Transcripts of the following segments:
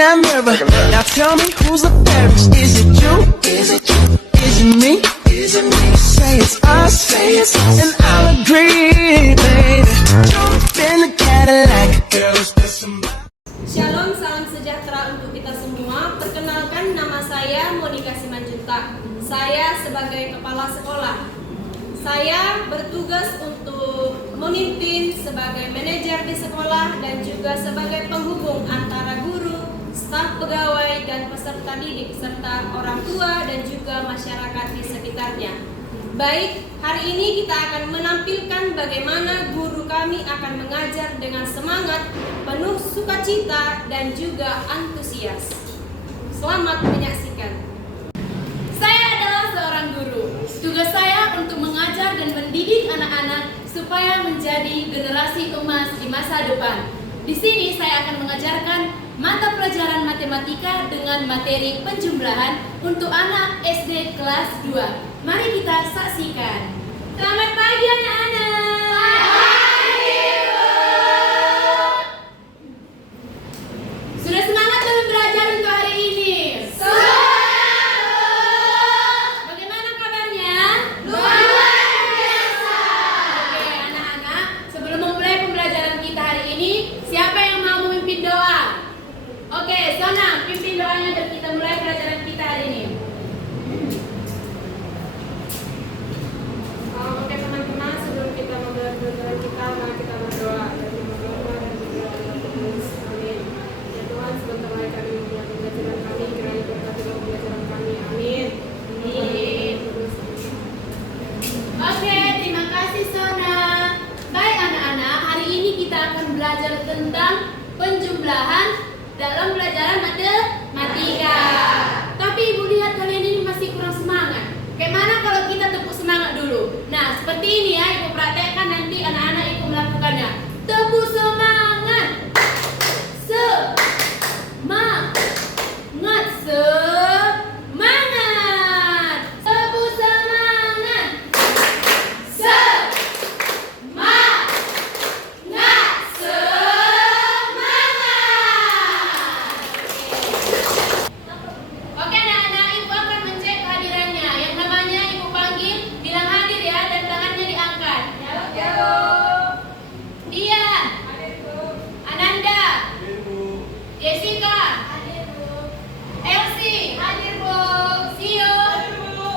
that mirror. Now tell me who's the fairest? Is it you? Is it you? Is it me? Is it me? Say it's us, and I'll agree, baby. Jump in the Cadillac, girl, let's get some. Shalom, salam sejahtera untuk kita semua. Perkenalkan, nama saya Monika Simanjuntak. Saya sebagai kepala sekolah. Saya bertugas untuk memimpin sebagai manajer di sekolah dan juga sebagai penghubung antara guru, staf pegawai, dan peserta didik serta orang tua dan juga masyarakat di sekitarnya. Baik, hari ini kita akan menampilkan bagaimana guru kami akan mengajar dengan semangat, penuh sukacita, dan juga antusias. Selamat menyaksikan. Saya adalah seorang guru. Tugas saya untuk mengajar dan mendidik anak-anak supaya menjadi generasi emas di masa depan. Di sini saya akan mengajarkan mata pelajaran matematika dengan materi penjumlahan untuk anak SD kelas 2. Mari kita saksikan. Selamat pagi anak-anak. Pagi, Bu. Sudah semangat dalam belajar untuk hari ini? Bagaimana kabarnya? Luar biasa. Oke anak-anak, sebelum memulai pembelajaran kita hari ini, siapa yang mau memimpin doa? Oke, Sona, pimpin doanya dan kita mulai pelajaran kita hari ini. Oke teman-teman, sebelum kita memulai pelajaran kita, mari kita berdoa. Amin. Ya Tuhan, sebentar lagi kami memulai pembelajaran kami, kiranya berkati dalam pembelajaran kami. Amin. Amin. Oke, terima kasih Sona. Baik anak-anak, hari ini kita akan belajar tentang penjumlahan dalam pelajaran matematika. Tapi Ibu lihat kalian ini masih kurang semangat. Bagaimana kalau kita tepuk semangat dulu? Nah, seperti ini ya, Ibu praktekkan nanti anak-anak ikut melakukannya. Tepuk semangat. Semangat. Semangat. Tepuk semangat. Semangat. Oke anak-anak, Ibu akan mencek kehadirannya. Yang namanya Ibu panggil, bilang hadir ya, dan tangannya diangkat. Halo. Dian. Hadir Bu. Ananda. Hadir Bu. Jessica. Hadir Bu. Elsie. Hadir Bu. Sio. Hadir Bu.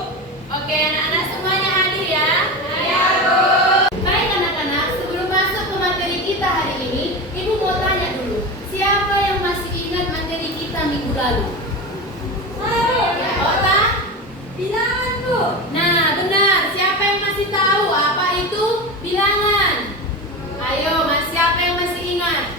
Oke anak-anak semuanya hadir ya. Hadir Bu. Baik anak-anak, sebelum masuk ke materi kita hari ini, Ibu mau tanya dulu, siapa yang masih ingat materi kita minggu lalu? Bilangan Bu. Nah benar, siapa yang masih tahu apa itu bilangan? Ayo mas, siapa yang masih ingat?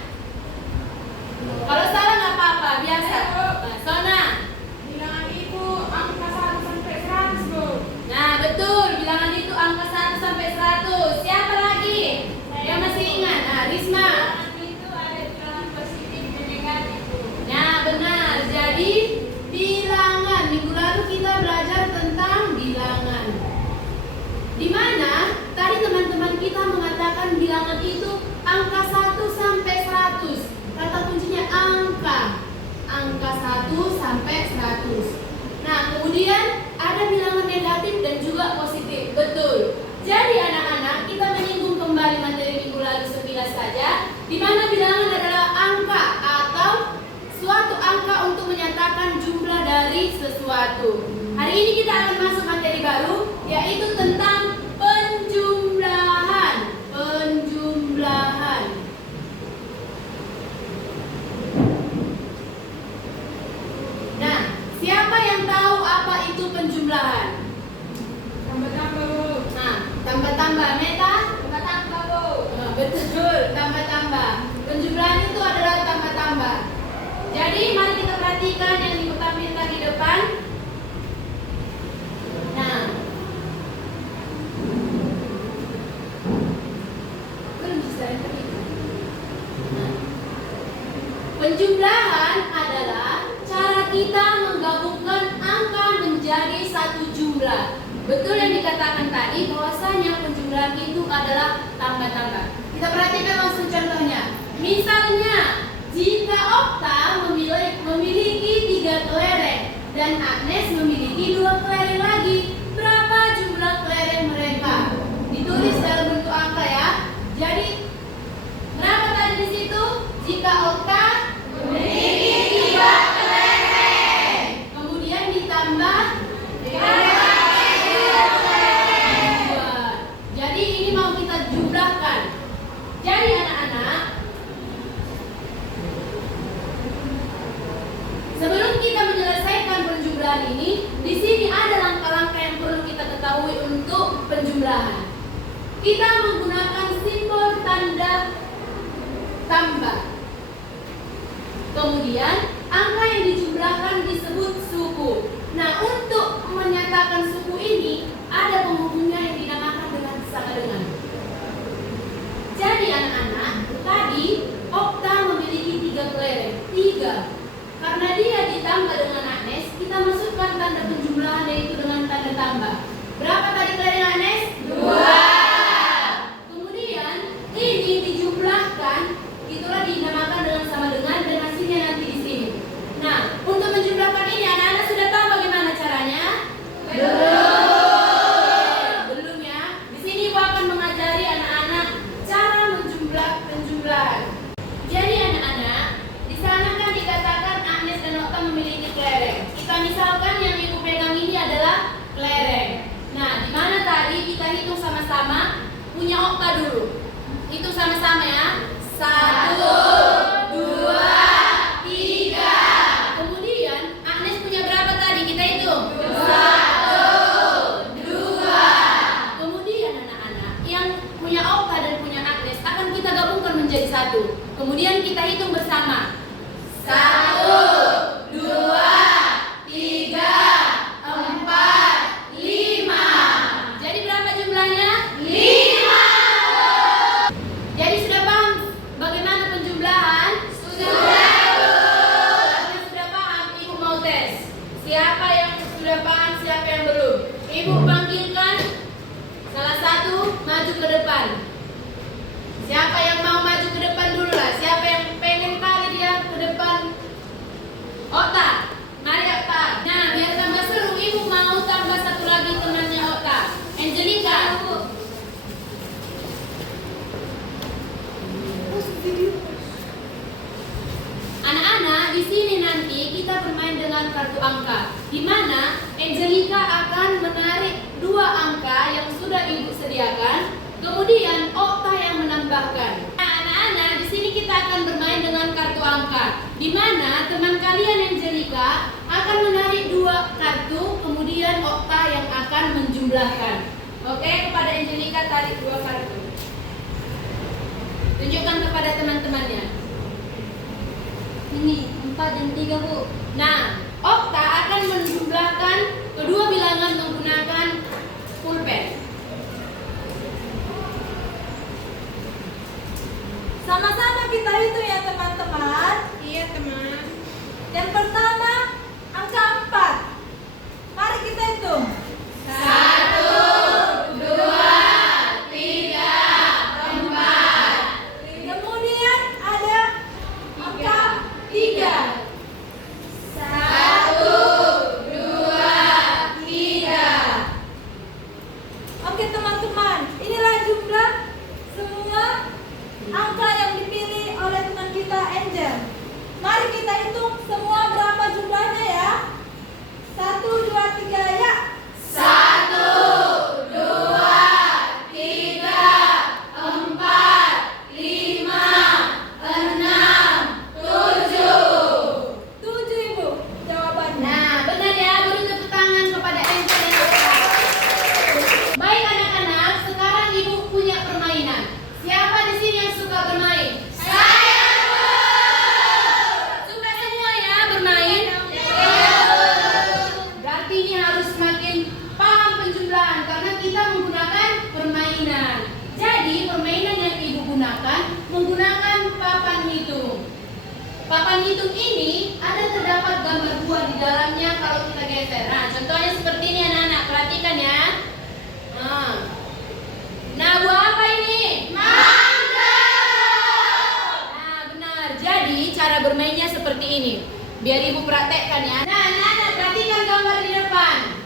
Kalau salah nggak apa-apa, biasa. Nah, Sona. Bilangan itu angka 1 sampai 100 Bu. Nah betul, bilangan itu angka 1 sampai 100. Siapa lagi yang masih ingat? Nah Risma. Itu ada bilangan positif dan negatif Bu. Nah benar, jadi bilangan. Minggu lalu kita belajar tentang bilangan. Di mana tadi teman-teman kita mengatakan bilangan itu angka 1 sampai 100. Kata kuncinya angka. Angka 1 sampai 100. Nah, kemudian ada bilangan negatif dan juga positif. Betul. Jadi anak-anak, kita menyinggung kembali materi minggu lalu sekilas saja, di mana bilangan adalah angka atau suatu angka untuk menyatakan jumlah dari sesuatu. Hari ini kita akan masuk materi baru, yaitu tentang penjumlahan. Penjumlahan. Nah, siapa yang tahu apa itu penjumlahan? Tambah-tambah Bu. Nah, tambah-tambah. Meta? Tambah-tambah Bu. Betul, tambah-tambah. Penjumlahan itu adalah tambah-tambah. Jadi mari kita perhatikan yang Ibu tampilkan di depan. Nah, belum bisa yang ketiga. Nah, penjumlahan adalah cara kita menggabungkan angka menjadi satu jumlah. Betul yang dikatakan tadi bahwasanya penjumlahan itu adalah tambah-tambah. Kita perhatikan langsung contohnya. Misalnya Jika Okta memiliki 3 kelereng dan Agnes memiliki 2 kelereng lagi, berapa jumlah kelereng mereka? Ditulis dalam bentuk angka ya. Jadi berapa tadi di situ? Jika Okta memiliki 3 kelereng, kemudian ditambah 2. Jadi ini mau kita jumlahkan. Jadi anak-anak, sebelum kita menyelesaikan penjumlahan ini, di sini ada langkah-langkah yang perlu kita ketahui untuk penjumlahan. Kita menggunakan simbol tanda tambah. Kemudian angka yang dijumlahkan disebut suku. Nah, untuk menyatakan suku ini ada penghubungnya yang dinamakan dengan sama dengan. Jadi anak-anak, tadi Okta memiliki 3 kelereng. 3. Karena dia ditambah dengan Agnes, kita masukkan tanda penjumlahan yaitu dengan tanda tambah. Berapa tadi kelereng Agnes? 2. Kemudian ini dijumlahkan, itulah dinamakan dengan sama dengan dan hasilnya nanti di sini. Nah, untuk menjumlahkan ini anak-anak sudah tahu bagaimana caranya? Belum ya? Di sini Ibu akan mengajari anak-anak cara menjumlah penjumlahan. Jadi anak-anak, di sana kan dikatakan Agnes dan Okta memiliki kelereng. Kita misalkan yang Ibu pegang ini adalah kelereng. Nah, di mana tadi kita hitung sama-sama, punya Okta dulu. Hitung sama-sama ya. 1, 2, 3. Kemudian Agnes punya berapa tadi? Kita hitung. 1, 2. Kemudian anak-anak yang punya Okta dan punya Agnes akan kita gabungkan menjadi 1. Kemudian kita hitung bersama. 1, 2, 3, 4, 5. Jadi berapa jumlahnya? 5. Jadi sudah paham bagaimana penjumlahan? Sudah paham? Ibu mau tes. Siapa yang sudah paham, siapa yang belum? Ibu panggilkan salah satu maju ke depan. Siapa yang mau maju ke depan dulu lah? Siapa yang pengen kali dia ke depan? Okta, mari Okta. Nah, biar tambah seru, Ibu mau tambah satu lagi temannya Okta. Angelica. Anak-anak, di sini nanti kita bermain dengan kartu angka, di mana Angelica akan menarik 2 angka yang sudah Ibu sediakan, kemudian Okta yang menambahkan. Nah, anak-anak, di sini kita akan bermain dengan kartu angka, di mana teman kalian Angelica akan menarik 2 kartu, kemudian Okta yang akan menjumlahkan. Oke, kepada Angelica tarik 2 kartu. Tunjukkan kepada teman-temannya. Ini 4 dan 3, Bu. Nah, Okta akan menjumlahkan kedua bilangan menggunakan pulpen. Sama-sama kita hitung ya teman-teman. Iya, teman. Yang pertama angka 4. Mari kita hitung. 1, 2, 3, 4. Kemudian ada angka 3. 1, 2, 3. Oke teman-teman, inilah jumlah semua angka yang dipilih oleh teman kita Angel. Mari kita hitung semua berapa jumlahnya ya. 1, 2, 3 ya. 1, 2, 3, 4, 5, 6, 7. 7 Ibu jawabannya. Nah, benar ya, beri tepuk tangan kepada Angel dan Okta. Baik anak-anak, sekarang Ibu punya permainan. Siapa di sini yang suka bermain? Saya. Suka semua ya bermain? Berarti ini harus semakin paham penjumlahan karena kita menggunakan permainan. Jadi permainan yang Ibu gunakan menggunakan papan hitung. Papan hitung ini ada terdapat gambar buah di dalamnya kalau kita geser. Nah, contohnya seperti ini anak-anak, perhatikan ya. Nah, buah apa ini? Mangga. Nah, benar. Jadi cara biar ibu praktekkan ya. Nah, anak-anak perhatikan gambar di depan.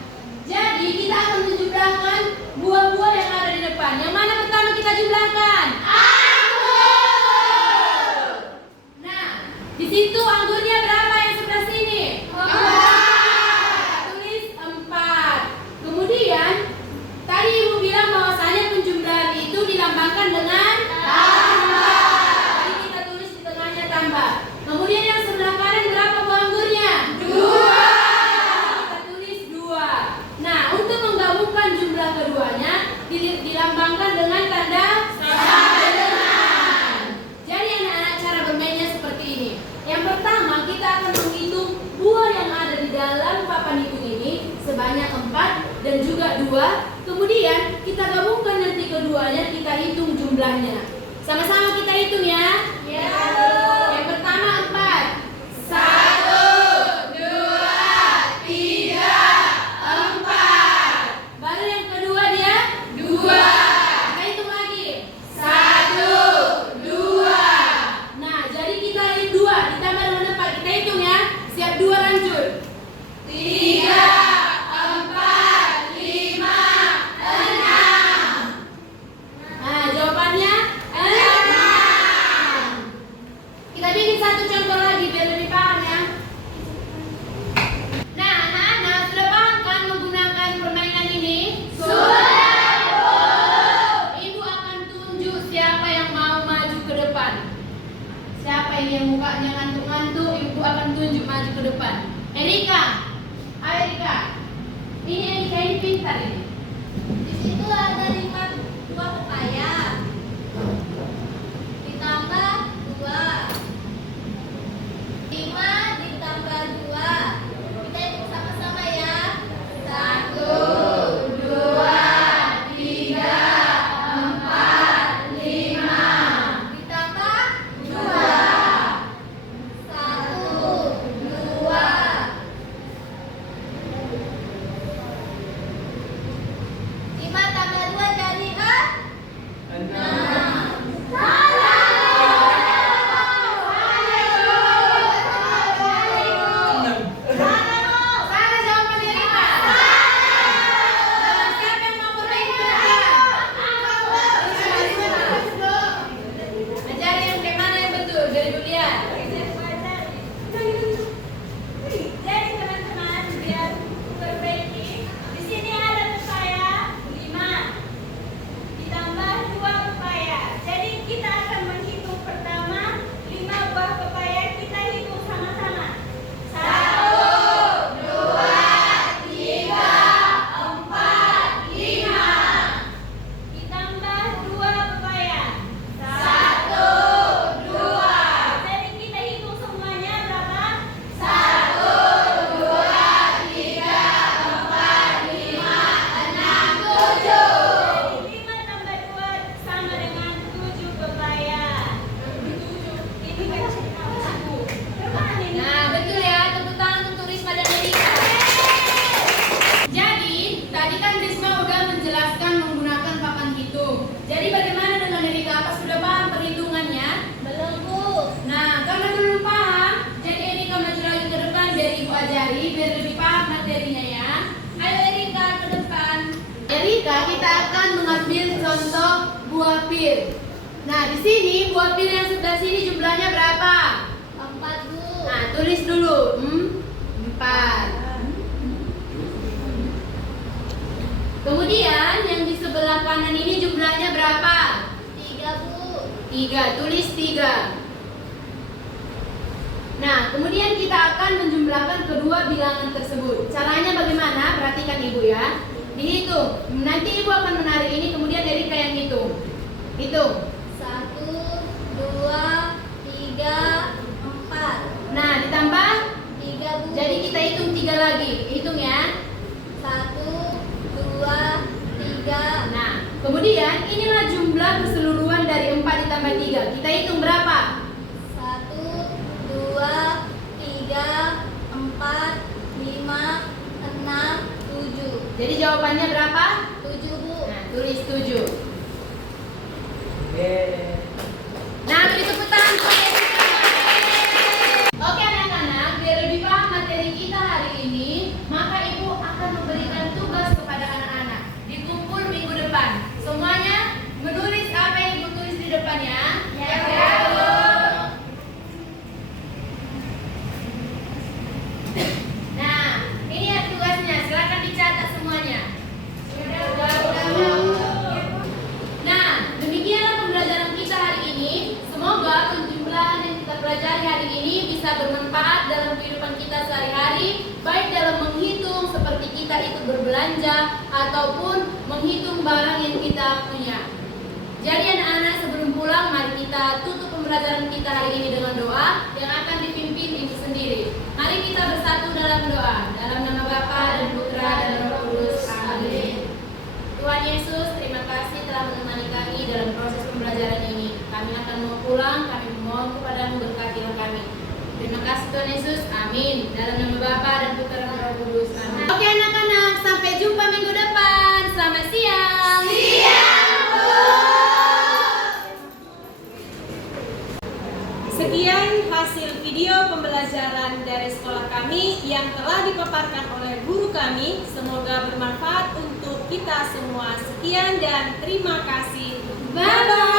Jadi kita akan menjumlahkan buah-buah yang ada di depan. Yang mana pertama kita jumlahkan? Anggur. Nah, di situ anggurnya berapa yang sebelah sini? 4. Tulis 4. Kemudian tadi ibu bilang bahwasanya penjumlahan itu dilambangkan dengan tambah. Jadi kita tulis di tengahnya tambah. Kemudian yang sebelah kanan berapa buah anggurnya? 2. Kita tulis 2. Nah, untuk menggabungkan jumlah keduanya dilambangkan dengan tanda sama dengan. Jadi anak-anak cara bermainnya seperti ini. Yang pertama kita akan menghitung buah yang ada di dalam papan hitung ini sebanyak 4 dan juga 2. Kemudian kita gabungkan nanti keduanya, kita hitung jumlahnya. Sama-sama kita hitung ya. Ya. Yang pertama 4. 1, 2, 3, 4. Baru yang kedua dia 2. Kita hitung lagi. 1, 2. Nah, jadi kita 2 ditambah dengan 4. Kita hitung ya. Siap 2 lanjut. 3, 4, 5, 6. Nah, jawabannya 6. Kita bikin satu contoh lagi biar lebih paham ya. Nah, anak-anak sudah paham kan menggunakan permainan ini? Sudah. Ibu akan tunjuk siapa yang mau maju ke depan. Siapa ini yang mukanya ngantuk-ngantuk, ibu akan tunjuk maju ke depan. Erika. Ayo Erika. Ini Erika ini pintar ini. Di situ ada 5 buah pepaya. Ditambah 2. 5 ditambah 2. Kita hitung sama-sama ya. 1, 2, 3, 4, 5. Ditambah 2. 1, 2. 5 tambah 2 jadi Salah jawaban Erika. Siapa yang mau bermain? Ajari yang kayak mana yang betul dari Julia. Jadi teman-teman biar perbaiki. Di sini ada pepaya 5 ditambah 2 pepaya. Jadi kita akan menghitung pertama 5 buah pepaya, kita hitung sama-sama. 1, 2, 3, 4, 5. Ditambah 2 pepaya. 1, 2. Jadi kita hitung semuanya berapa? 1, 2, 3, 4, 5, 6, 7. Jadi 5 tambah 2 sama dengan 7 pepaya. Ini kasih aku. Kemana ini? Nah, betul ya. Tepuk tangan untuk Risma dan Erika. Jadi, tadi kan Risma udah menjelaskan menggunakan papan hitung. Jadi bagaimana dengan Erika? Apa sudah paham perhitungannya? Belum, Bu. Nah, karena belum paham, jadi Erika maju lagi ke depan biar ibu ajari, biar lebih paham materinya ya. Ayo Erika ke depan. Erika, kita akan mengambil contoh buah pir. Nah, di sini buah pir yang sebelah sini jumlahnya berapa? 4, Bu. Nah, tulis dulu. 4. Kemudian yang di sebelah kanan ini jumlahnya berapa? 3, Bu. 3. Tulis 3. Nah, kemudian kita akan menjumlahkan kedua bilangan tersebut. Caranya bagaimana? Perhatikan Ibu ya. Dihitung. Nanti Ibu akan menarik ini, kemudian Erika yang hitung. Hitung. 1, 2, 3, 4. Nah, ditambah. 3, Bu. Jadi kita hitung 3 lagi. Hitung ya. 1, 2, 3. Nah, kemudian inilah jumlah keseluruhan dari 4 ditambah 3. Kita hitung berapa? 1, 2, 3, 4, 5, 6, 7. Jadi jawabannya berapa? 7, Bu. Nah, tulis 7. Nah, beri tepuk tangan untuk Erika. Oke anak-anak, biar lebih berbelanja ataupun menghitung barang yang kita punya. Jadi anak-anak, sebelum pulang mari kita tutup pembelajaran kita hari ini dengan doa yang akan dipimpin Ibu sendiri. Mari kita bersatu dalam doa. Dalam nama Bapa dan Putra dan Roh Kudus. Amin. Tuhan Yesus, terima kasih telah menemani kami dalam proses pembelajaran ini. Kami akan mau pulang, kami memohon kepadamu, berkatilah kami. Terima kasih Tuhan Yesus, amin. Dalam nama Bapa dan Putra dan Roh Kudus, amin. Oke anak-anak, sampai jumpa minggu depan. Selamat siang. Sekian hasil video pembelajaran dari sekolah kami yang telah dipaparkan oleh guru kami. Semoga bermanfaat untuk kita semua. Sekian dan terima kasih. Bye-bye.